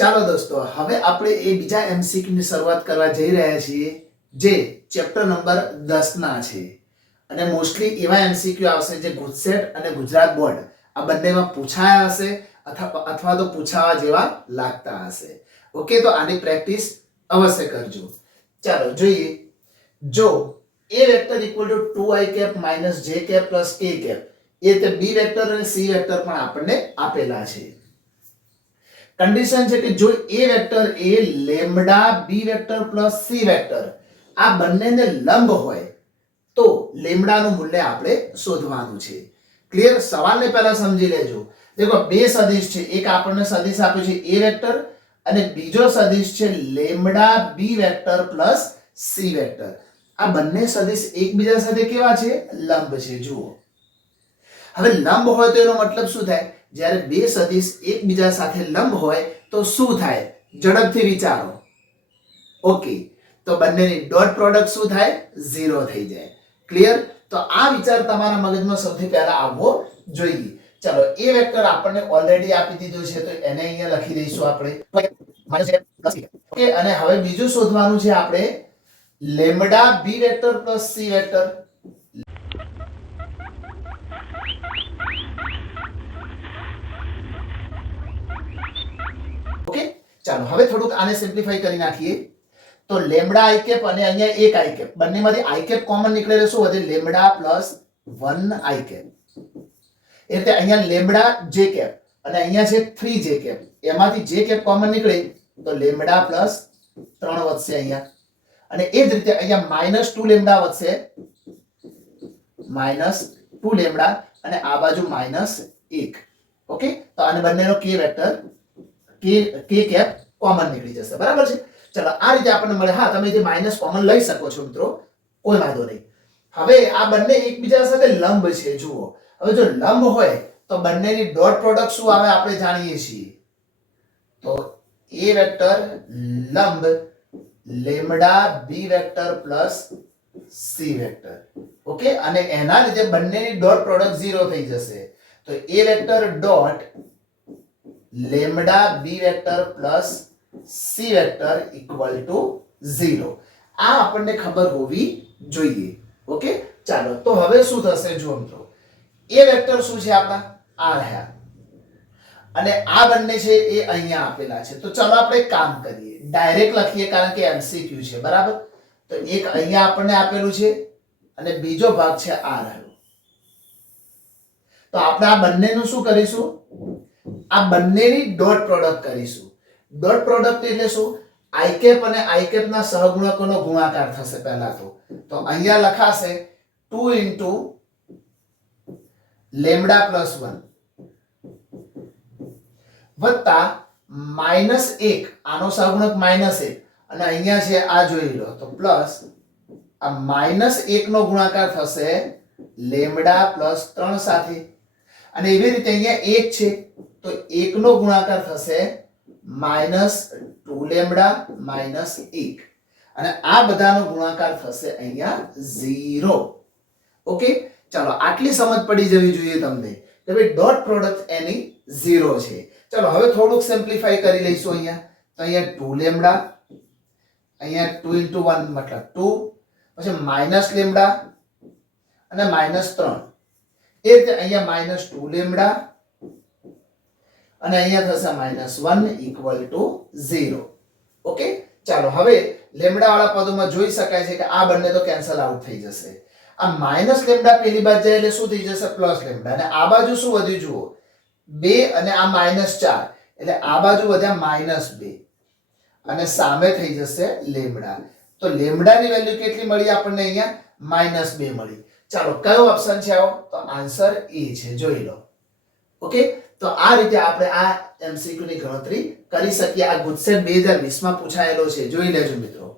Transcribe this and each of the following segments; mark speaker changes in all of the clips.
Speaker 1: ચાલો દોસ્તો, હવે આપણે એ બીજા એમસીક્યુ ની શરૂઆત કરવા જઈ રહ્યા છીએ, જે ચેપ્ટર નંબર દસના છે. અને મોસ્ટલી એવા એમસીક્યુ આવશે જે ગુજસેટ અને ગુજરાત બોર્ડ આ બંનેમાં પૂછાયા હશે અથવા અથવા તો પૂછાવા જેવા લાગતા હશે. ઓકે, તો આની પ્રેક્ટિસ અવશ્ય કરજો. ચાલો જોઈએ. જો A vector equal to two I cap minus J cap plus A cap એ તે બી વેક્ટર અને સી વેક્ટર પણ આપણને આપેલા છે. કન્ડિશન છે કે જો A vector A lambda B vector plus C vector, આ બંનેને લંબ હોય, તો લેમ્બડાનું મૂલ્ય આપણે શોધવાનું છે. ક્લિયર સવાલને પહેલા સમજી લેજો. દેખો, બે સદિશ છે. એક આપણને સદિશ આપ્યો છે એ વેક્ટર અને બીજો સદિશ છે lambda B vector plus C vector. આ બંને સદિશ એકબીજા સાથે કેવા છે? લંબ છે. જુઓ. હવે લંબ હોય તો એનો મતલબ શું થાય? જ્યારે બે સદિશ એકબીજા સાથે લંબ હોય તો શું થાય? ઝડપથી વિચારો. ઓકે તો બંનેની ડોટ પ્રોડક્ટ શું થાય? ઝીરો થઈ જાય. ક્લિયર તો આ વિચાર તમારા મગજમાં સૌથી પહેલા આવવો જોઈએ. ચલો, એ વેક્ટર આપણને ઓલરેડી આપી દીધું છે, તો એને અહીંયા લખી દઈશું આપણે. અને હવે બીજું શોધવાનું છે આપણે lambda B vector plus C vector okay ચાલો, હવે થોડુંક આને સિમ્પ્લિફાઈ કરી નાખીએ. તો લેમડા આઈ કેપ અને અહીંયા એક આઈ કેપ બંનેમાંથી આઈ કેપ કોમન નીકળે તો શું વધે? Lambda plus one I cap એ રીતે અહીંયા લેમડા જે કેપ અને અહીંયા છે થ્રી જે કેપ એમાંથી જે કેપ કોમન નીકળે તો લેમડા પ્લસ ત્રણ વધશે અહીંયા. અને એ જ રીતે અહીંયા માઇનસ ટુ લેમડા વધશે. માઇનસ ટુ લેમડા અને આ બાજુ માઇનસ એક. ઓકે તો આને બંનેનો કે વેક્ટર કે કેપ કોમન નીકળી જશે. બરાબર છે? ચલો, આ રીતે આપણને મળે. હા, તમે જે માઇનસ કોમન લઈ શકો છો મિત્રો, કોઈ વાંધો નહીં. હવે આ બંને એકબીજા સાથે લંબ છે, જુઓ. હવે જો લંબ હોય, તો બંનેની ડોટ પ્રોડક્ટ શું આવે આપણે જાણીએ છીએ. તો એ વેક્ટર લંબ, lambda B vector plus C vector. Okay? અને એના લીધે બંનેની ડોટ પ્રોડક્ટ ઝીરો થઈ જશે. તો A vector dot lambda B vector plus C vector equal to zero. આ આપણને ખબર હોવી જોઈએ. ઓકે? ચાલો, તો હવે શું થશે જુઓ મિત્રો? એ વેક્ટર શું છે આપણા? આ રહ્યા અને આ બંને છે એ અહીંયા આપેલા છે. તો ચલો આપણે કામ કરીએ. ડાયરેક્ટ લખીએ કારણ કે એમસીક્યુ છે, બરાબર? તો એક અહીંયા આપણને આપેલું છે અને બીજો ભાગ છે આ રહ્યો તો આપણે આ બંનેનું શું કરીશું? આ બંનેની ડોટ પ્રોડક્ટ કરીશું. ડોટ પ્રોડક્ટ એટલે શું? આઈ કેપ અને આઈ કેપ ના સહગુણકોનો ગુણાકાર થશે પહેલા તો. તો અહીંયા લખાશે two into lambda plus one. વત્તા માઇનસ એક. આનો સહગુણક માઇનસ એક. અને અહીંયા છે આ જોઈ લો. તો પ્લસ આ માઇનસ એક નો ગુણાકાર થશે લેમડા પ્લસ ત્રણ સાથે. અને એવી રીતે અહીંયા એક છે. તો એકનો ગુણાકાર થશે માઇનસ ટુ લેમડા માઇનસ એક. અને આ બધાનો ગુણાકાર થશે અહીંયા ઝીરો. ઓકે? ચાલો, આટલી સમજ પડી જવી જોઈએ તમને કે ભાઈ ડોટ પ્રોડક્ટ એની ઝીરો છે. ચાલો, હવે થોડુંક સિમ્પ્લિફાઈ કરી લઈશું અહીંયા. તો અહીંયા ટુ લેમડા, અહીંયા ટુ ઇન્ટુ વન મતલબ ટુ, પછી માઇનસ લેમડા અને માઇનસ ત્રણ. એ રીતે અહીંયા માઇનસ ટુ લેમ્બડા અને અહીંયા થશે minus one equal to zero. Okay? ચાલો, હવે લેમડાવાળા પદોમાં જોઈ શકાય છે કે આ બંને તો કેન્સલ આઉટ થઈ જશે. આ માઇનસ લેમડા પેલી બાજુ જાય એટલે શું થઈ જશે? પ્લસ લેમડા અને આ બાજુ શું વધ્યું જુઓ? બે અને આ માઇનસ ચાર. એટલે આ બાજુ વધ્યા માઇનસ બે. અને સામે થઈ જશે લેમડા તો લેમડાની વેલ્યુ કેટલી મળી આપણને અહીંયા? માઇનસ બે મળી. ચાલો, કયો ઓપ્શન છે આવો? તો આન્સર એ છે. જોઈ લો. ઓકે? તો આ રીતે આપણે આ એમસીક્યુ ની ગણતરી કરી શકીએ. આ ગુજસેટ બે હજાર વીસમાં પૂછાયેલો છે. જોઈ લેજો મિત્રો.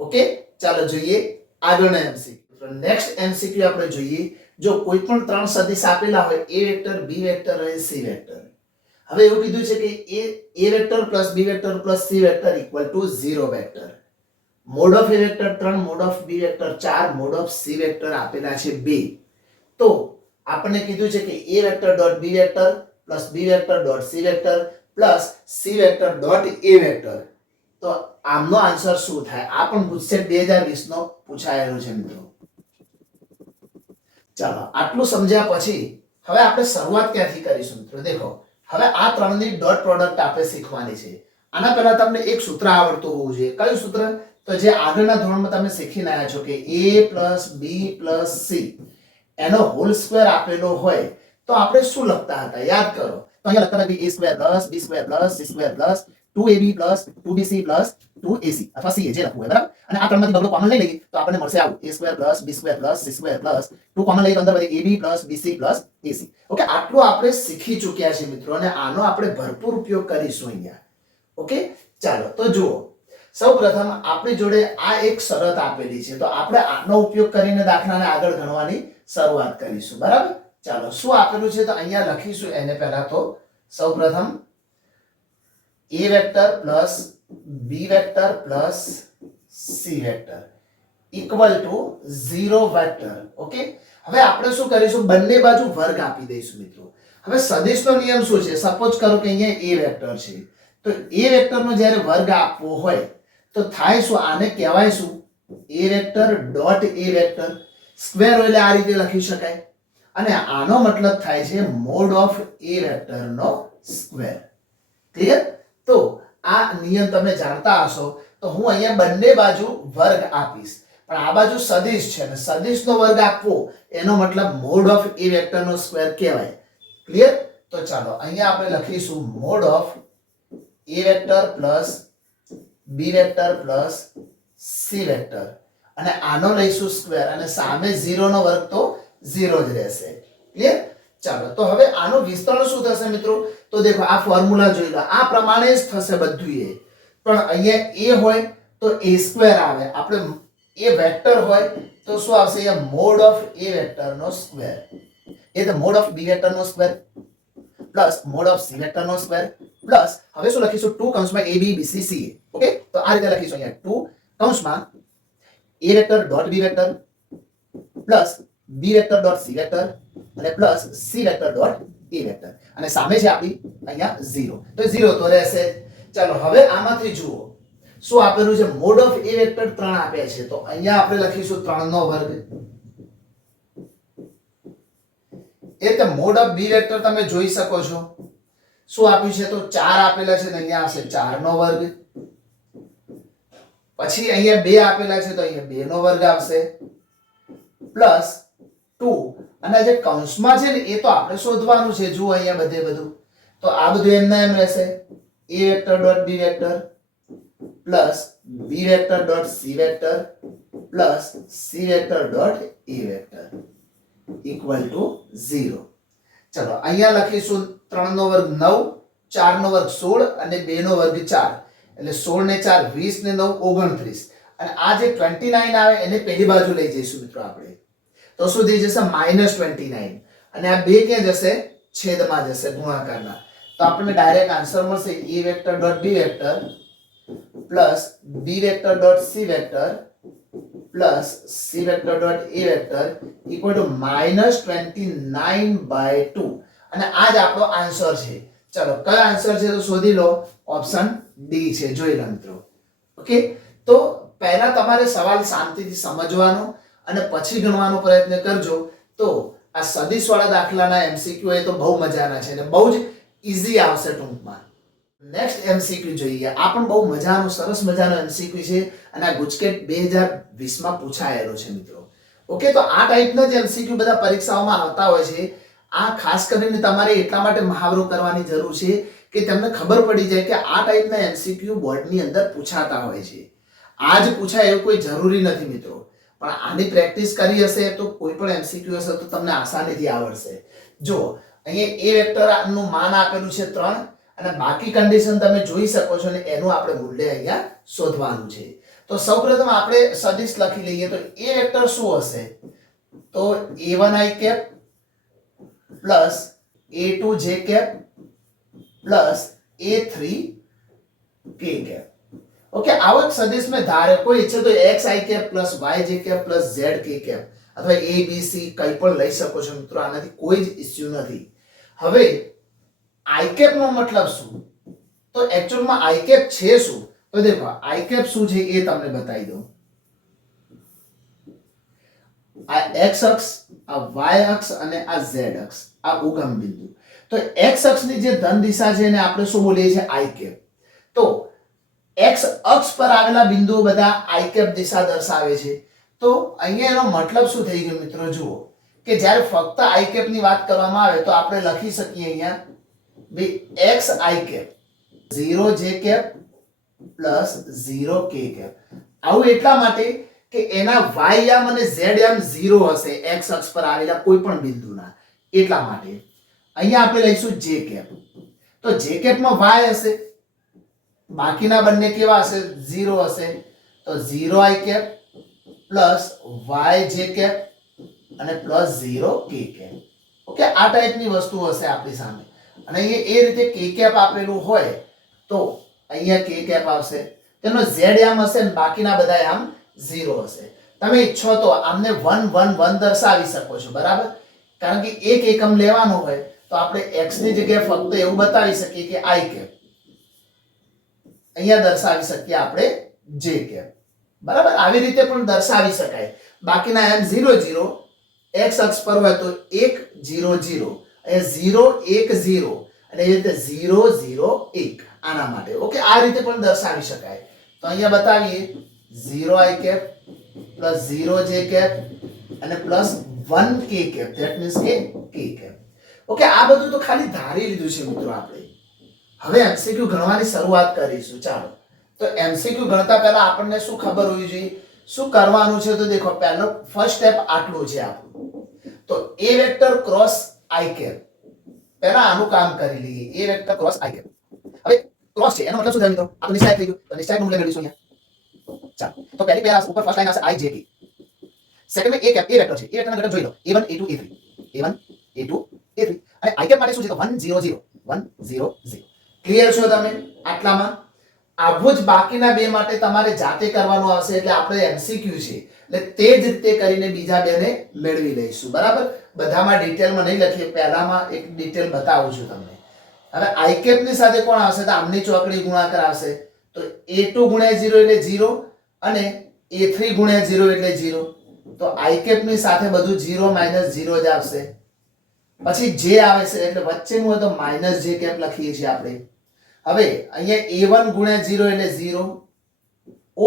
Speaker 1: ઓકે? ચાલો જોઈએ આગળનો એમસીક્યુ. નેક્સ્ટ એમસીક્યુ આપણે જોઈએ. જો કોઈ પણ ત્રણ સદિશ આપેલા હોય એ વેક્ટર બી વેક્ટર અને સી વેક્ટર. હવે એવું કીધું છે કે એ A vector plus B vector plus C vector equal to zero vector. Mod of A vector ત્રણ મોડ ઓફ બી વેક્ટર ચાર મોડ ઓફ સી વેક્ટર આપેલા છે બે. તો આપણને કીધું છે કે A vector dot B vector plus B vector dot C vector plus C vector dot A vector. તો આમનો આન્સર શું થાય? આ પણ પૂછશે બે હજાર વીસ નો પૂછાયેલો છે મિત્રો. ચાલો, આટલું સમજ્યા પછી હવે આપણે શરૂઆત ક્યાંથી કરીશું મિત્રો? દેખો, હવે આ ત્રણની ડોટ પ્રોડક્ટ આપણે શીખવાની છે. આના પહેલા તમને એક સૂત્ર આવડતું હોવું જોઈએ. કયું સૂત્ર? તો જે આગળના ધોરણમાં તમે શીખીને આવ્યા છો કે a plus B plus C. એનો હોલ સ્ક્વેર આપેલો હોય તો આપણે શું લખતા હતા? યાદ કરો. તો અહીંયા લખતા હતા A square plus B square plus C square plus 2ab plus 2bc plus 2ac અથવા c જે લખવું હોય, બરાબર? અને આ ત્રણમાંથી બગડો કોમન લઈ લઈએ તો આપણને મળશે આવું. A square plus B square plus C square plus two common લઈએ અંદર વધે plus BC plus AC okay આટલું આપણે શીખી ચૂક્યા છે મિત્રો અને આનો આપણે ભરપૂર ઉપયોગ કરીશું અહીંયા. ઓકે ચાલો, તો જુઓ. સૌ પ્રથમ આપણી જોડે આ એક શરત આપેલી છે. તો આપણે આનો ઉપયોગ કરીને દાખલાને આગળ ગણવાની શરૂઆત કરીશું. બરાબર? ચાલો, શું આપેલું છે? તો અહીંયા લખીશું એને પહેલા તો. સૌપ્રથમ, A vector plus B vector plus C vector equal to zero vector. Okay? હવે આપણે શું કરીશું? બંને બાજુ વર્ગ આપી દઈશું મિત્રો. હવે સદિશનો નિયમ શું છે? સપોઝ કરો કે અહીંયા એ વેક્ટર છે. તો એ વેક્ટરનો જ્યારે વર્ગ આપવો હોય, તો થાય શું? આને કહેવાય શું? A vector dot A vector. Square એટલે આ રીતે લખી શકાય. અને આનો મતલબ થાય છે મોડ ઓફ એ વેક્ટરનો સ્ક્વેર. ક્લિયર તો આ નિયમ તમે જાણતા હશો, તો હું અહીંયા બંને બાજુ વર્ગ આપીશ. પણ આ બાજુ સદિશ છે ને સદિશનો વર્ગ આપવો, એનો મતલબ મોડ ઓફ એ વેક્ટરનો સ્ક્વેર કહેવાય. ક્લિયર તો ચાલો, અહીંયા આપણે લખીશું mod of A vector plus B vector plus C vector. અને આનો લઈશું સ્ક્વેર, અને સામે 0 નો વર્ગ તો 0 જ રહેશે. ક્લિયર ચાલો, તો હવે આનું વિસ્તરણ શું થશે મિત્રો? તો દેખો, આ ફોર્મ્યુલા જોઈ લો. આ પ્રમાણે જ થશે બધું એ પણ અહીંયા એ હોય તો એ સ્ક્વેર આવે. આપણે એ વેક્ટર હોય તો શું આવશે? અહીંયા મોડ ઓફ એ વેક્ટર નો સ્ક્વેર એ તો mod of B vector no square plus mod of C vector no square plus હવે શું લખીશું? ટુ કૌંસમાં A B B C C okay તો આ રીતે લખીશું અહીંયા ટુ કૌંસમાં A vector dot B vector plus b vector dot C vector અને plus C vector dot A vector અને સામે છે આપણી અહીંયા ઝીરો તો ઝીરો તો રહેશે. ચાલો, હવે આમાંથી જુઓ. શું આપેલું છે? મોડ ઓફ એ વેક્ટર ત્રણ આપ્યા છે. તો અહીંયા આપણે લખીશું ત્રણ નો વર્ગ. એટલે મોડ ઓફ બી વેક્ટર તમે જોઈ શકો છો. શું આપ્યું છે? તો ચાર આપેલા છે અહીંયા આવશે ચાર નો વર્ગ. પછી અહીંયા બે આપેલા છે તો અહીંયા બે નો વર્ગ આવશે. પ્લસ 2 અને જે કૌંસમાં છે ને, એ તો આપણે શોધવાનું છે. જુઓ અહીંયા બધે બધું. તો આ બધું એમના એમ રહેશે. A vector dot B vector plus B vector dot C vector plus C vector dot A vector equal to zero. ચલો, અહીંયા લખીશું 3 નો વર્ગ 9 4 નો વર્ગ સોળ અને 2 નો વર્ગ ચાર. એટલે સોળ ને 4 20 ને 9 29 અને આ જે 29 આવે, એને પેલી બાજુ લઈ જઈશું મિત્રો આપણે. તો શું થઈ જશે માઇનસ ટ્વેન્ટી નાઇન અને આ બે ક્યાં જશે? છેદમાં જશે, ગુણાકારના. તો આપણને ડાયરેક્ટ આન્સર મળશે A vector dot B vector plus B vector dot C vector plus C vector dot A vector equal to minus twenty nine by two અને આ જ આપણો આન્સર છે. ચલો, કયો આન્સર છે તો શોધી લો. ઓપ્શન ડી છે, જોઈ લો મિત્રો. ઓકે તો પહેલા તમારે સવાલ શાંતિથી સમજવાનો. અને પછી ગણવાનો પ્રયત્ન કરજો, તો આ સદીશવાળા દાખલાના એમસીક્યુ એ તો બહુ મજાના છે અને બહુ જ ઇઝી આવશે ટૂંકમાં. નેક્સ્ટ એમસીક્યુ જોઈએ. આ પણ બહુ મજાનું, સરસ મજાનો એમસીક્યુ છે અને આ ગુજકેટ બે હજાર વીસમાં પૂછાયેલો છે મિત્રો. ઓકે તો આ ટાઈપના જ એમસીક્યુ બધા પરીક્ષાઓમાં આવતા હોય છે. આ ખાસ કરીને તમારે એટલા માટે મહાવરો કરવાની જરૂર છે કે તમને ખબર પડી જાય કે આ ટાઈપના એમસીક્યુ બોર્ડની અંદર પૂછાતા હોય છે. આ જ પૂછાય એવું કોઈ જરૂરી નથી મિત્રો. પણ આની પ્રેક્ટિસ કરી હશે તો કોઈ પણ એમસીક્યુ હશે તો તમને આસાનીથી આવડશે. જો, અહીંયા એ વેક્ટરનું માન આપેલું છે ત્રણ અને બાકી કન્ડિશન તમે જોઈ શકો છો ને એનું આપણે મૂલ્ય અહીંયા શોધવાનું છે. તો સૌપ્રથમ આપણે સદિશ લખી લઈએ તો એ વેક્ટર શું હશે? તો A one I cap plus A two J cap plus A three K cap okay આવક સદિશ મેં ધારે કોઈ ઈચ્છે તો X I cap plus Y J cap plus Z K cap અથવા એ બી સી કંઈ પણ લઈ શકો છો મિત્રો, આનાથી કોઈ જ ઇસ્યુ નથી. હવે આઈ કેપ નો મતલબ શું? તો એકચ્યુઅલમાં આઈ કેપ છે શું? તો દેખો આઈ કેપ શું છે એ તમને બતાવી દઉં. આ એક્સ અક્ષ, આ વાય અક્ષ અને આ ઝેડ અક્ષ, આ ઉગમ બિંદુ. તો એક્સ અક્ષની જે ધન દિશા છે એને આપણે શું બોલીએ છીએ? આઈ કેપ તો એક્સ અક્ષ પર આવેલા બિંદુઓ બધા આઈ કેપ દિશા દર્શાવે છે. તો અહીંયા એનો મતલબ શું થઈ ગયો મિત્રો? જુઓ. કે જ્યારે ફક્ત આઈ કેપની વાત કરવામાં આવે તો આપણે લખી શકીએ અહીંયા. બે X I cap zero J cap plus zero K cap. આવું એટલા માટે કે એના વાય યામ અને ઝેડ યામ ઝીરો હશે એક્સ અક્ષ પર આવેલા કોઈ પણ બિંદુના. એટલા માટે. અહીંયા આપણે લઈશું જે કેપ. તો જે કેપમાં વાય હશે. બાકીના બંને કેવા હશે? ઝીરો હશે. તો zero I cap plus Y J cap અને plus zero K cap. Okay? આ ટાઈપની વસ્તુ હશે આપણી સામે. અને અહીંયા એ રીતે કે કેપ આપેલું હોય તો અહીંયા કે કેપ આવશે. તેનો ઝેડ આમ હશે ને બાકીના બધા આમ ઝીરો હશે. તમે ઈચ્છો તો આમને વન વન વન દર્શાવી શકો છો, બરાબર? કારણ કે એક એકમ લેવાનો હોય તો આપણે એક્સની જગ્યાએ ફક્ત એવું બતાવી શકીએ કે આઈ કેપ. અહીંયા દર્શાવી શકીએ આપણે જે કેપ બરાબર? આવી રીતે પણ દર્શાવી શકાય. બાકીના એમ ઝીરો ઝીરો એક્સ અક્ષ પર હોય તો એક ઝીરો ઝીરો અહીંયા ઝીરો એક ઝીરો, અને એ રીતે ઝીરો ઝીરો એક. આના માટે. ઓકે? આ રીતે પણ દર્શાવી શકાય. તો અહીંયા બતાવીએ. Zero I cap, plus zero J cap, અને plus one K cap. That means કે કે કેપ. ઓકે? આ બધું તો ખાલી ધારી લીધું છે મિત્રો આપણે. હવે એમસીક્યુ ગણવાની શરૂઆત કરીશું, ચાલો. તો એમસીક્યુ ગણતા પહેલા આપણને શું ખબર હોવી જોઈએ? શું કરવાનું છે તો દેખો, પહેલો ફર્સ્ટ સ્ટેપ આટલું છે આપણું. તો A vector cross I cap પહેલા આનું કામ કરી લઈએ. A vector cross I cap હવે ક્રોસ છે, એનો મતલબ શું થાય મિત્રો? આ તો નિશ્ચય થઈ ગયું. તો નિશ્ચયનું મૂલ્ય મેળવીશું અહીંયા. ચાલો. તો પહેલી પહેલા ઉપર ફર્સ્ટ લાઈન આવશે I J K second A cap A vector છે. એ વેક્ટરના ઘટક જોઈ લો. A1 a2 a3 a1 a2 a3 અને આઈ કેપ માટે શું છે તો? 1 0 0 1 0 0 ક્લિયર છો તમે? આટલામાં? આવું જ બાકીના બે માટે તમારે જાતે કરવાનું આવશે એટલે આપણે એમસીક્યુ છે. એટલે તે જ રીતે કરીને બીજા બેને મેળવી લઈશું. બરાબર? બધામાં ડિટેલમાં નહીં લખીએ. પહેલામાં એક ડિટેલ બતાવું છું તમને. હવે આઈકેપની સાથે કોણ આવશે? તો આમની ચોકડી ગુણાકાર આવશે. તો એ ટુ ગુણ્યા ઝીરો એટલે ઝીરો અને એ થ્રી ગુણ્યા ઝીરો એટલે ઝીરો તો આઈકેપની સાથે બધું ઝીરો માઇનસ ઝીરો જ આવશે. પછી જે આવે છે. એટલે વચ્ચેનું હોય તો માઇનસ જે કેપ લખીએ છીએ આપણે. હવે અહીંયા એ વન ગુણ્યા ઝીરો એટલે ઝીરો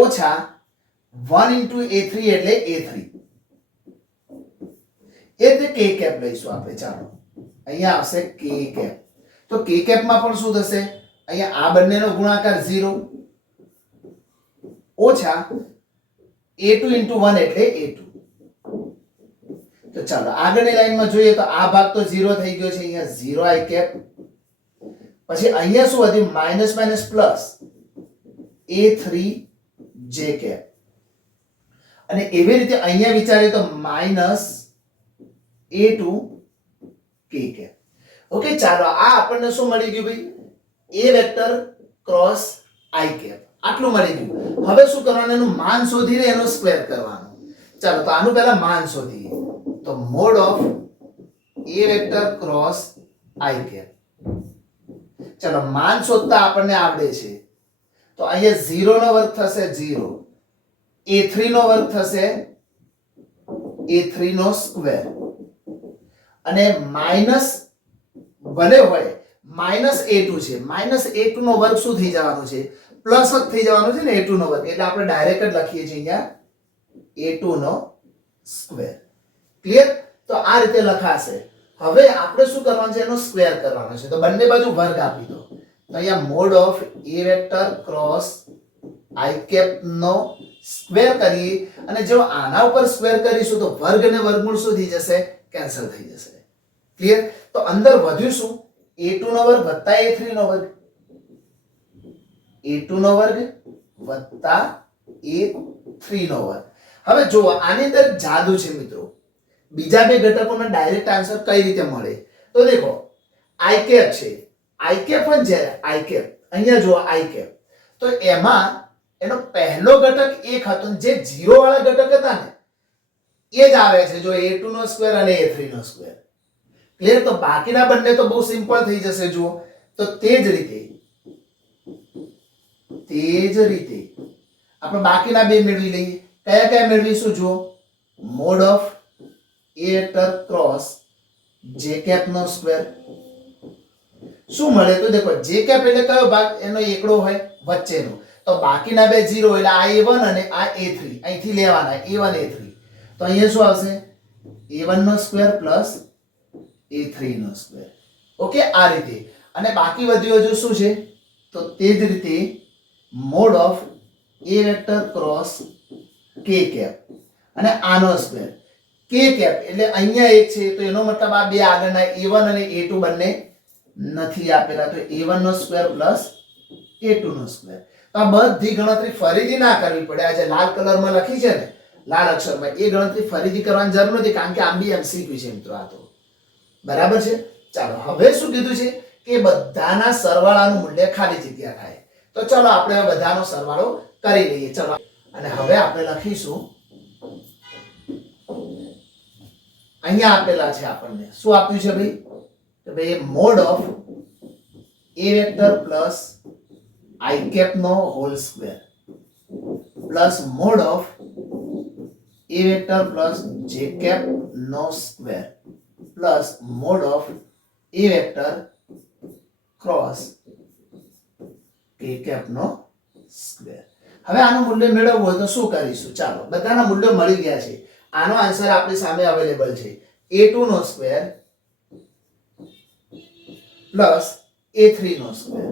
Speaker 1: ઓછા વન ઇન્ટુ એ થ્રી એટલે એ થ્રી એ રીતે કે કેપ લઈશું આપણે, ચાલો. અહીંયા આવશે કે કેપ તો કે કેપમાં પણ શું થશે? અહીંયા આ બંનેનો ગુણાકાર ઝીરો ઓછા એ ટુ ઇન્ટુ વન એટલે એ ટુ તો ચાલો, આગળની લાઈનમાં જોઈએ તો આ ભાગ તો ઝીરો થઈ ગયો છે, અહીંયા ઝીરો આઈ કેપ પછી અહીંયા શું હતું minus minus, plus. A three J cap અને એવી રીતે અહીંયા વિચારીએ તો minus A two K cap okay, ચાલો, આ આપણને શું મળી ગયું ભાઈ? A vector cross I cap આટલું મળી ગયું. હવે શું કરવાનું? એનું માન શોધીને એનો સ્ક્વેર કરવાનો. ચાલો, તો આનું પહેલા માન શોધીએ. તો mod of A vector cross I cap ચલો, માન શોધતા આપણને આવડે છે. તો અહીંયા ઝીરો નો વર્ગ થશે ઝીરો. એ થ્રી નો વર્ગ થશે એ થ્રી નો સ્ક્વેર. અને માઇનસ ભલે હોય, માઇનસ એ ટુ છે. માઇનસ એ ટુ નો વર્ગ શું થઈ જવાનું છે? પ્લસ જ થઈ જવાનું છે ને, એ ટુ નો વર્ગ. એટલે આપણે ડાયરેક્ટ લખીએ છીએ અહીંયા એ ટુ નો સ્ક્વેર. ક્લિયર? તો આ રીતે લખાશે. હવે આપણે શું કરવાનું છે? એનો સ્ક્વેર કરવાનો છે. તો બંને બાજુ વર્ગ આપી દો. તો અહીંયા mod of A vector cross I cap no square કરીએ. અને જો આના ઉપર સ્ક્વેર કરીશું તો વર્ગ અને વર્ગમૂળ શું થઈ જશે? કેન્સલ થઈ જશે. ક્લિયર તો અંદર વધ્યું શું? એ ટુ નો વર્ગ વત્તા એ થ્રી નો વર્ગ. એ ટુ નો વર્ગ વત્તા એ થ્રી નો વર્ગ. હવે જુઓ, આની અંદર જાદુ છે મિત્રો. બીજા બે ઘટકોનો ડાયરેક્ટ આન્સર કઈ રીતે મળે? તો દેખો આઈ કેપ છે. આઈ કેપ પણ છે આઈ કેપ અહીંયા જુઓ આઈ કેપ તો એમાં એનો પહેલો ઘટક એક હતો જે જીરો વાળા ઘટક હતા ને, એ જ આવે છે. જો એ નો સ્ક્વેર અને એ થ્રી નો સ્ક્વેર ક્લિયર તો બાકીના બંને તો બહુ સિમ્પલ થઈ જશે, જુઓ. તો તે જ રીતે, તે જ રીતે, આપણે બાકીના બે મેળવી લઈએ. કયા કયા મેળવીશું, જુઓ. Mod of A vector cross J cap no square. શું મળે તો દેખો, જે કેપ એટલે કયો ભાગ? એનો એકડો હોય વચ્ચેનો. તો બાકીના બે ઝીરો એટલે આ એ વન અને આ એ થ્રી અહીંથી લેવાના એ વન એ થ્રી તો અહીંયા શું આવશે? એ વન નો સ્ક્વેર પ્લસ એ થ્રી નો સ્ક્વેર. ઓકે, આ રીતે. અને બાકી વધ્યું હજુ શું છે? તો તે જ રીતે mod of A vector cross K cap. અને આનો સ્ક્વેર. કે કેપ એટલે અહીંયા એક છે, તો એનો મતલબ આ બે આગળના a1 અને એ ટુ બંને નથી આપેલા. તો એ વન નો સ્ક્વેર પ્લસ એ ટુ નો સ્ક્વેર તો આ બધી ગણતરી ફરીથી ના કરવી પડે. આ જે લાલ કલરમાં લખી છે ને, લાલ અક્ષરમાં, એ ગણતરી ફરીથી કરવાની જરૂર નથી, કારણ કે આમ બી એમસીક્યુ છે મિત્રો આ તો. બરાબર છે? ચાલો, હવે શું કીધું છે? કે બધાના સરવાળાનું મૂલ્ય ખાલી જગ્યા થાય. તો ચલો આપણે બધાનો સરવાળો કરી લઈએ. ચલો. અને હવે આપણે લખીશું અહીંયા આપેલા છે આપણને. શું આપ્યું છે ભાઈ? કે ભાઈ mod of A vector plus I cap no whole square. Plus mod of A vector plus J cap no square. Plus mod of A vector cross K cap no square. હવે આનું મૂલ્ય મેળવવું હોય તો શું કરીશું? ચાલો, બધાના મૂલ્યો મળી ગયા છે. આનો આન્સર આપણી સામે અવેલેબલ છે. એ ટુ નો સ્ક્વેર પ્લસ એ થ્રી નો સ્ક્વેર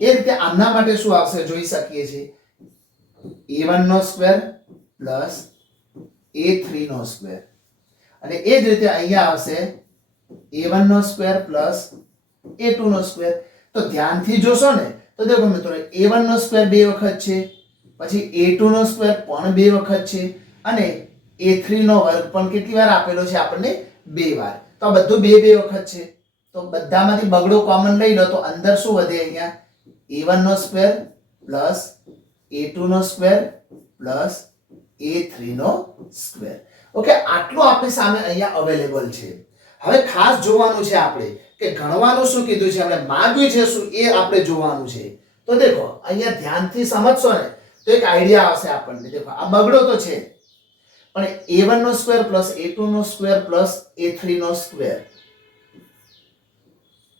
Speaker 1: એ રીતે આમના માટે શું આવશે? જોઈ શકીએ છીએ. એ વન નો સ્ક્વેર પ્લસ એ થ્રી નો સ્ક્વેર અને એ જ રીતે અહીંયા આવશે એ વન નો સ્ક્વેર પ્લસ એ ટુ નો સ્ક્વેર તો ધ્યાનથી જોશો ને, તો દેખો મિત્રો એ વન નો સ્ક્વેર બે વખત છે. પછી એ ટુ નો સ્ક્વેર પણ બે વખત છે અને એ થ્રી નો વર્ગ પણ કેટલી વાર આપેલો છે આપણને બે વાર. તો આ બધું બે બે વખત છે. તો બધામાંથી બગડો કોમન લઈ લો તો અંદર શું વધે અહીંયા? એ વન નો સ્ક્વેર પ્લસ એ ટુ નો સ્ક્વેર પ્લસ એ થ્રી નો સ્ક્વેર ઓકે આટલું આપણી સામે અહીંયા અવેલેબલ છે. હવે ખાસ જોવાનું છે આપણે કે ગણવાનું શું કીધું છે? આપણે માગ્યું છે શું? એ આપણે જોવાનું છે. તો દેખો, અહીંયા ધ્યાનથી સમજશો ને. તો એક આઈડિયા આવશે આપણને. દેખો, આ બગડો તો છે. પણ એ વન નો સ્ક્વેર પ્લસ એ ટુ નો સ્ક્વેર પ્લસ એ થ્રી નો સ્ક્વેર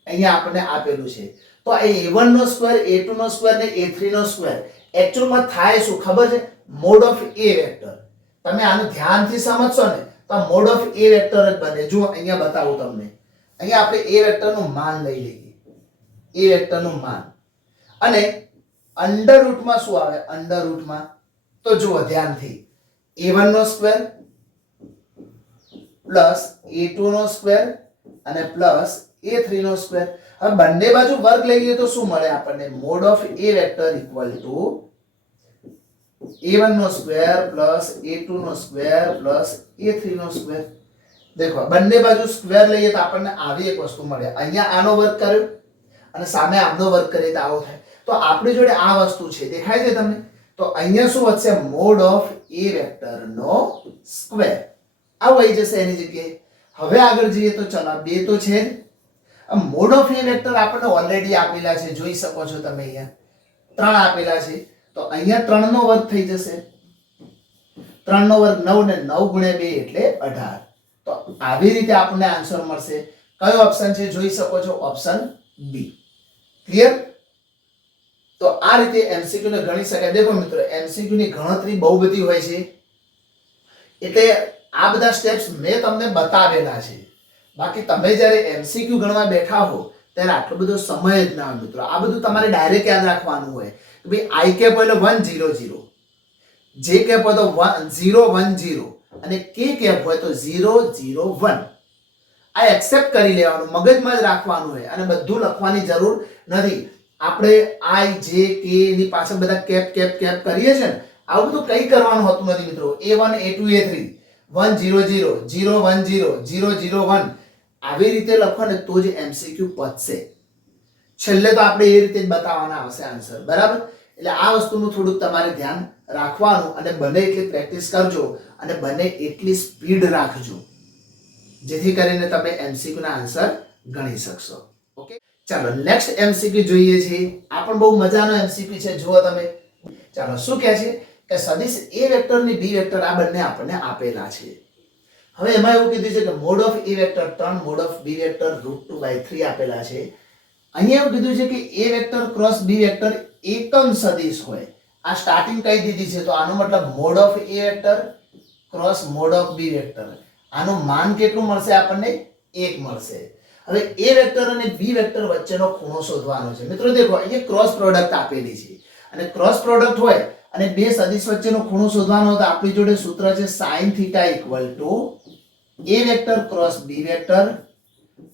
Speaker 1: અહીંયા આપણને આપેલું છે. તો આ એ વન નો સ્ક્વેર એ ટુ નો સ્ક્વેર ને એ થ્રી નો સ્ક્વેર એકચ્યુઅલમાં થાય શું? ખબર છે? મોડ ઓફ એ વેક્ટર તમે આનું ધ્યાનથી સમજશો ને, તો મોડ ઓફ એ વેક્ટર જ બને. જુઓ, અહીંયા બતાવું તમને. અહીંયા આપણે એ વેક્ટરનું માન લઈ લઈએ. એ વેક્ટરનું માન. અને અંડર રૂટમાં શું આવે? અંડર રૂટમાં તો જુઓ, ધ્યાનથી. એ વન નો સ્ક્વેર પ્લસ એ ટુ નો સ્ક્વેર અને પ્લસ એ થ્રી નો સ્ક્વેર હવે બંને બાજુ વર્ગ લઈએ તો શું મળે આપણને? Mod of A vector equal to A one no square plus A two નો સ્ક્વેર પ્લસ એ થ્રી નો સ્ક્વેર દેખો બંને બાજુ સ્ક્વેર લઈએ તો આપણને આવી એક વસ્તુ મળે. અહીંયા આનો વર્ગ કર્યો અને સામે આમનો વર્ગ કરીએ તો આવો થાય. તો આપણી જોડે આ વસ્તુ છે, દેખાય છે તમને? તો અહીંયા શું વધશે? મોડ ઓફ એ વેક્ટર નો સ્ક્વેર. આવું આવી જશે એની જગ્યાએ. હવે આગળ જઈએ તો ચલો બે તો છે જ. મોડ ઓફ એ વેક્ટર આપણને ઓલરેડી આપેલા છે, જોઈ શકો છો તમે અહીંયા. ત્રણ આપેલા છે. તો અહીંયા ત્રણ નો વર્ગ થઈ જશે. ત્રણ નો વર્ગ નવ ને નવ ગુણ્યા બે એટલે અઢાર. તો આવી રીતે આપણને આન્સર મળશે. કયો ઓપ્શન છે જોઈ શકો છો? ઓપ્શન બી ક્લિયર તો આ રીતે એમસીક્યુ ને ગણી શકાય. દેખો મિત્રો એમસીક્યુ ની ગણતરી બહુ બધી હોય છે. એટલે આ બધા સ્ટેપ્સ મેં તમને બતાવેલા છે. બાકી તમે જ્યારે એમસીક્યુ ગણવા બેઠા હો, ત્યારે આટલો બધો સમય જ ના હોય મિત્રો. આ બધું તમારે ડાયરેક્ટ યાદ રાખવાનું હોય કે ભાઈ આઈ કેપ હોય one zero zero J cap હોય તો વન ઝીરો વન ઝીરો અને કે કેપ હોય તો ઝીરો ઝીરો વન આ એક્સેપ્ટ કરી લેવાનું, મગજમાં જ રાખવાનું હોય અને બધું લખવાની જરૂર નથી. આપણે આઈ, જે, કે ની પાછળ બધા કેપ કેપ કેપ કરીએ છે ને, આવું બધું કંઈ કરવાનું હોતું નથી મિત્રો. A one A two A three one zero zero zero one zero zero zero one આવી રીતે લખો ને તો જ એમસીક્યુ પતશે છેલ્લે તો આપણે એ રીતે બતાવવાના આવશે આન્સર બરાબર? એટલે આ વસ્તુનું થોડુંક તમારે ધ્યાન રાખવાનું અને બને એટલી પ્રેક્ટિસ કરજો અને બને એટલી સ્પીડ રાખજો. જેથી કરીને તમે એમસીક્યુના આન્સર ગણી શકશો. ઓકે ચાલો નેક્સ્ટ એમસીક્યુ જોઈએ છીએ આ પણ બહુ મજાનો એમસીક્યુ છે, જુઓ તમે. ચાલો, શું કહે છે? કે સદિશ એ વેક્ટરની બી વેક્ટર આ બંને આપણને આપેલા છે. હવે એમાં એવું કીધું છે કે મોડ ઓફ એ વેક્ટર ત્રણ, mod of B vector root two by three આપેલા છે. અહીંયા એવું કીધું છે કે A vector cross B vector એકમ સદિશ હોય. આ સ્ટાર્ટિંગ કહી દીધી છે, તો આનો મતલબ mod of A vector cross mod of B vector આનું માન કેટલું મળશે આપણને? એક મળશે. હવે એ વેક્ટર અને બી વેક્ટર વચ્ચેનો ખૂણો શોધવાનો છે. મિત્રો દેખો, અહીંયા ક્રોસ પ્રોડક્ટ આપેલી છે. અને ક્રોસ પ્રોડક્ટ હોય અને બે સદિશ વચ્ચેનો ખૂણો શોધવાનો તો આપણી જોડે સૂત્ર છે sin theta equal to A vector cross B vector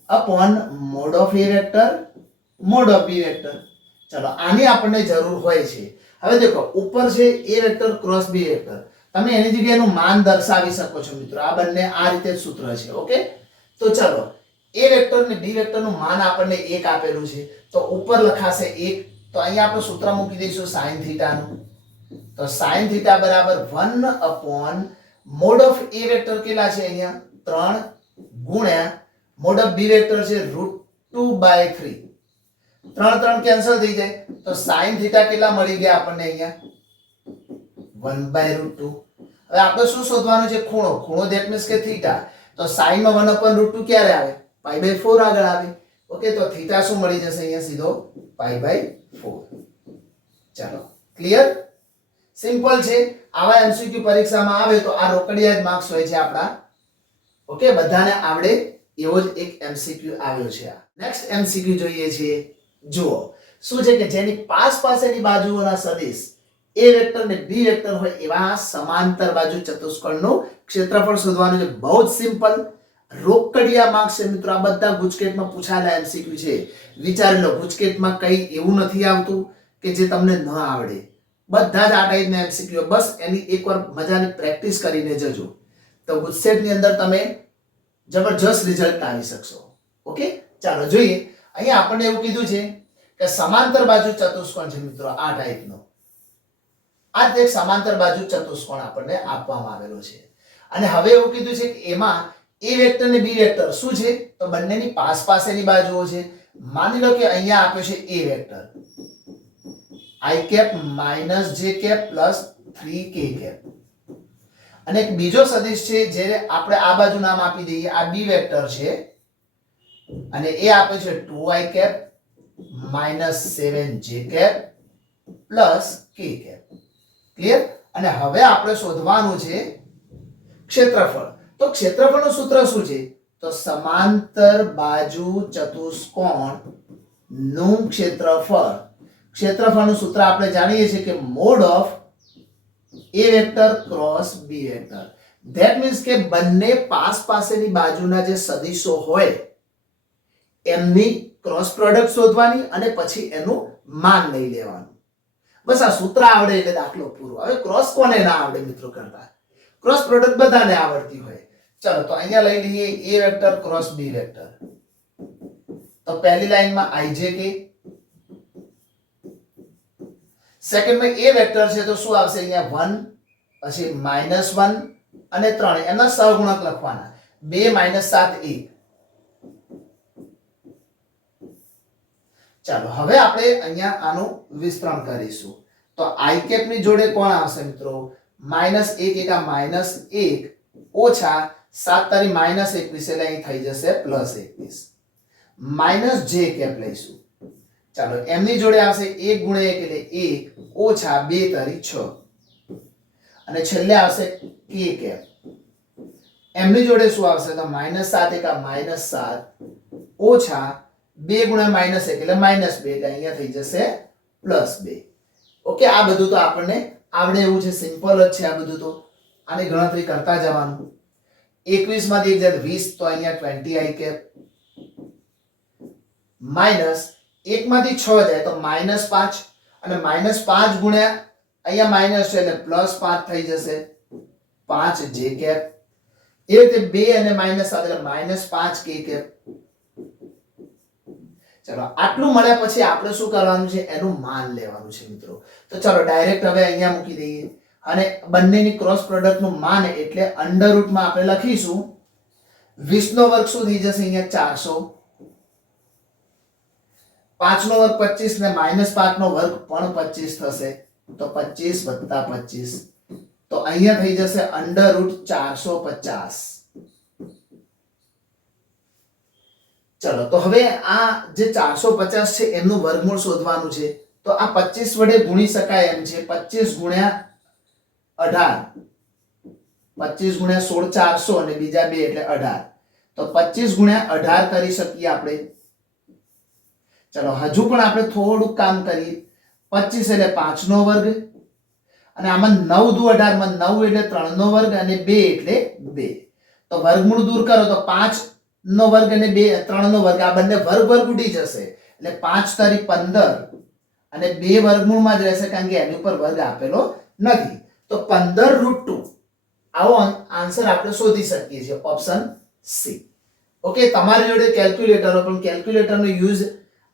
Speaker 1: upon mod of A vector mod of B vector. ચલો, આની આપણને જરૂર હોય છે. હવે દેખો, ઉપર છે A vector cross B vector. તમે એની જગ્યાએનું માન દર્શાવી શકો છો મિત્રો. આ બંને આ રીતે સૂત્ર છે, ઓકે? તો ચલો એ વેક્ટર ને બી વેક્ટરનું માન આપણને એક આપેલું છે. તો ઉપર લખાશે એક. તો અહીંયા આપણે સૂત્ર મૂકી દઈશું સાઈન થીટા નું. તો સાઈન થીટા બરાબર one upon mod of A vector કેટલા છે અહીંયા? ત્રણ ગુણ્યા મોડ ઓફ બી વેક્ટર છે √2 બાય થ્રી ત્રણ ત્રણ કેન્સલ થઈ જાય. તો સાઈન થીટા કેટલા મળી ગયા આપણને અહીંયા? વન બાય √2 હવે આપણે શું શોધવાનું છે? ખૂણો. ખૂણો દેટ મીન્સ કે થીટા તો સાઈનમાં વન અપોન રૂટ ટુ ક્યારે આવે? પાઈ બાય ફોર આગળ આવે. ઓકે તો થીટા શું મળી જશે અહીંયા? સીધો પાઈ બાય ફોર ચાલો ક્લિયર સિમ્પલ છે. આવા એમસીક્યુ પરીક્ષામાં આવે તો આ રોકડિયા જ માર્ક્સ હોય છે આપણા. ઓકે બધાને આવડે એવો જ એક એમસીક્યુ આવ્યો છે આ. નેક્સ્ટ એમસીક્યુ જોઈએ છીએ જુઓ, શું છે કે જેની પાસ પાસેની બાજુઓના સદિશ એ વેક્ટર ને બી વેક્ટર હોય એવા સમાંતર બાજુ ચતુષ્કોણનું ક્ષેત્રફળ શોધવાનું છે. બહુ જ સિમ્પલ રોકડિયા માર્ક્સ છે મિત્રો. આ બધા ગુજકેટમાં પૂછાયેલા એમસીક્યુ છે. વિચારી લો ગુજકેટમાં કંઈ એવું નથી આવતું કે જે તમને ન આવડે. બધા જ આ ટાઈપના એમસીક્યુ બસ એની એકવાર મજાની પ્રેક્ટિસ કરીને જજો. તો ગુજસેટની અંદર તમે જબરજસ્ત રિઝલ્ટ આવી શકશો. ઓકે? ચાલો જોઈએ. અહીંયા આપણને એવું કીધું છે કે સમાંતર બાજુ ચતુષ્કોણ છે મિત્રો, આ ટાઈપનો. આ એક સમાંતર બાજુ ચતુષ્કોણ આપણને આપવામાં આવેલો છે. અને હવે એવું કીધું છે કે એમાં એ વેક્ટર ને બી વેક્ટર શું છે? તો બંનેની પાસ પાસેની બાજુઓ છે. માની લો કે અહીંયા આપ્યો છે A vector I cap minus J cap plus three K cap અને એક બીજો સદિશ છે જે આપણે આ બાજુ નામ આપી દઈએ, આ બી વેક્ટર છે. અને એ આપે છે two I cap minus seven J cap plus K cap clear અને હવે આપણે શોધવાનું છે ક્ષેત્રફળ. તો ક્ષેત્રફળનું સૂત્ર શું છે? તો સમાંતર બાજુ ચતુષ્કોણનું ક્ષેત્રફળ. ક્ષેત્રફળનું સૂત્ર આપણે જાણીએ છીએ કે mod of A vector cross B vector. That means કે બંને પાસ પાસેની બાજુના જે સદિશો હોય, એમની ક્રોસ પ્રોડક્ટ શોધવાની અને પછી એનું માન લઈ લેવાનું. બસ આ સૂત્ર આવડે એટલે દાખલો પૂરો. હવે ક્રોસ કોને ના આવડે મિત્રો કરતા? ક્રોસ પ્રોડક્ટ બધાને આવડતી હોય. ચલો, તો અહીંયા લઈ લઈએ A vector cross B vector. તો પહેલી લાઈનમાં આઈ જે કે સેકન્ડમાં એ વેક્ટર છે, તો શું આવશે અહીંયા? વન પછી માઇનસ વન અને ત્રણ. એમના સહગુણક લખવાના. બે માઇનસ સાત, એક. ચાલો, હવે આપણે અહીંયા આનું વિસ્તરણ કરીશું. તો આઈ કેપની જોડે કોણ આવશે મિત્રો? માઇનસ એક એકા માઇનસ એક ઓછા સાત તારી માઇનસ એકવીસ એટલે અહીં થઈ જશે પ્લસ એકવીસ. માઇનસ જે કેપ લઈશું. ચાલો, એમની જોડે આવશે એક ગુણ્યા એક એટલે એક ઓછા બે તારી છ. અને છેલ્લે આવશે કે કેપ. એમની જોડે શું આવશે? તો માઇનસ સાત એકા માઇનસ સાત ઓછા બે ગુણ્યા માઇનસ એક એટલે માઇનસ બે, એટલે અહીંયા થઈ જશે પ્લસ બે. ઓકે, આ બધું તો આપણને આવડે એવું છે. સિમ્પલ જ છે આ બધું તો. આની ગણતરી કરતા જવાનું. એકવીસમાંથી એક જાય વીસ, તો અહીંયા ટ્વેન્ટી આઈ કેપ માઇનસ એક માંથી છ જાય તો માઇનસ પાંચ. અને માઇનસ પાંચ ગુણ્યા અહીંયા માઇનસ છે એટલે પ્લસ પાંચ થઈ જશે. પાંચ જે કેપ એ રીતે બે અને માઇનસ સાથે માઇનસ પાંચ કે કેપ ચલો, આટલું મળ્યા પછી આપણે શું કરવાનું છે? એનું માન લેવાનું છે મિત્રો. તો ચલો, ડાયરેક્ટ હવે અહીંયા મૂકી દઈએ. અને બંનેની ક્રોસ પ્રોડક્ટનું માન એટલે અંડર રૂટમાં આપણે લખીશું વીસ નો વર્ગ શું થઈ જશે અહીંયા ચારસો, પાંચનો વર્ગ પચીસ ને માઇનસ પાંચનો વર્ગ પણ પચીસ થશે, તો પચીસ વત્તા પચીસ. તો અહીંયા થઈ જશે અંડર રૂટ ચારસો પચાસ. ચલો, તો હવે આ જે ચારસો પચાસ છે, એમનું વર્ગમૂળ શોધવાનું છે. તો આ પચીસ વડે ગુણી શકાય એમ છે. પચીસ ગુણ્યા અઢાર. પચીસ ગુણ્યા સોળ ચારસો અને બીજા બે એટલે અઢાર. તો પચીસ ગુણ્યા અઢાર કરી શકીએ આપણે. ચલો, હજુ પણ આપણે થોડુંક કામ કરીએ. પચીસ એટલે પાંચનો વર્ગ અને આમાં નવ દુ અઢારમાં નવ એટલે ત્રણનો વર્ગ અને બે એટલે બે. તો વર્ગમૂળ દૂર કરો તો પાંચ નો વર્ગ અને બે, ત્રણનો વર્ગ, આ બંને વર્ગ વર્ગ ઉડી જશે. એટલે પાંચ તારીખ પંદર અને બે વર્ગમૂળમાં જ રહેશે કારણ કે એની ઉપર વર્ગ આપેલો નથી. તો પંદર રૂટ ટુ આવો આન્સર આપણે શોધી શકીએ છીએ. ઓપ્શન સી ઓકે તમારી જોડે કેલ્ક્યુલેટર પણ કેલ્ક્યુલેટરનો યુઝ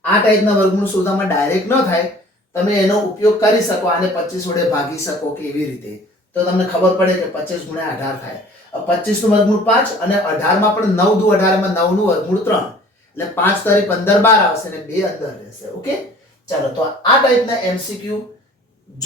Speaker 1: આ ટાઈપના વર્ગમૂળ શોધવામાં ડાયરેક્ટ ન થાય. તમે એનો ઉપયોગ કરી શકો, આને પચીસ વડે ભાગી શકો કે એવી રીતે. તો તમને ખબર પડે કે પચીસ ગુણ્યા અઢાર થાય. પચીસનું વર્ગમૂળ પાંચ અને અઢારમાં પણ નવ દુ અઢારમાં નવનું વર્ગમૂળ ત્રણ. એટલે પાંચ તારીખ પંદર બાર આવશે અને બે અંદર રહેશે. ઓકે ચાલો, તો આ ટાઈપના એમસીક્યુ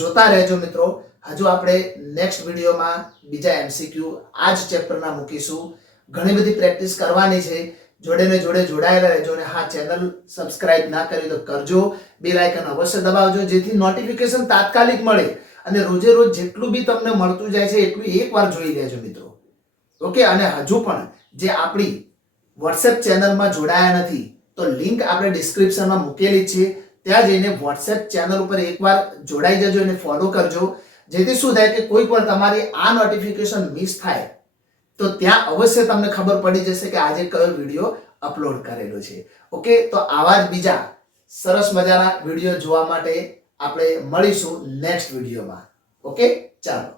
Speaker 1: જોતા રહેજો મિત્રો. હજુ આપણે નેક્સ્ટ વિડીયોમાં બીજા એમસીક્યુ આ જ ચેપ્ટરના મૂકીશું. ઘણી બધી પ્રેક્ટિસ કરવાની છે. જોડે ને જોડે જોડાયેલા રહેજો અને હા ચેનલ સબસ્ક્રાઇબ ના કરી તો કરજો. બે લાઇકન અવશ્ય દબાવજો, જેથી નોટિફિકેશન તાત્કાલિક મળે અને રોજે રોજ જેટલું બી તમને મળતું જાય છે, એટલું એકવાર જોઈ લેજો મિત્રો. ઓકે અને હજુ પણ જે આપણી વોટ્સએપ ચેનલમાં જોડાયા નથી, તો લિંક આપણે ડિસ્ક્રિપ્શનમાં મૂકેલી છે. ત્યાં જઈને વોટ્સએપ ચેનલ ઉપર એકવાર જોડાઈ જજો અને ફોલો કરજો. જેથી શું થાય કે કોઈ પણ તમારી આ નોટિફિકેશન મિસ થાય, તો ત્યાં અવશ્ય તમને ખબર પડી જશે કે આજે કયો વીડિયો અપલોડ કરેલો છે. ઓકે તો આવા જ બીજા સરસ મજાના વીડિયો જોવા માટે આપણે મળીશું નેક્સ્ટ વિડીયોમાં ઓકે ચાલો.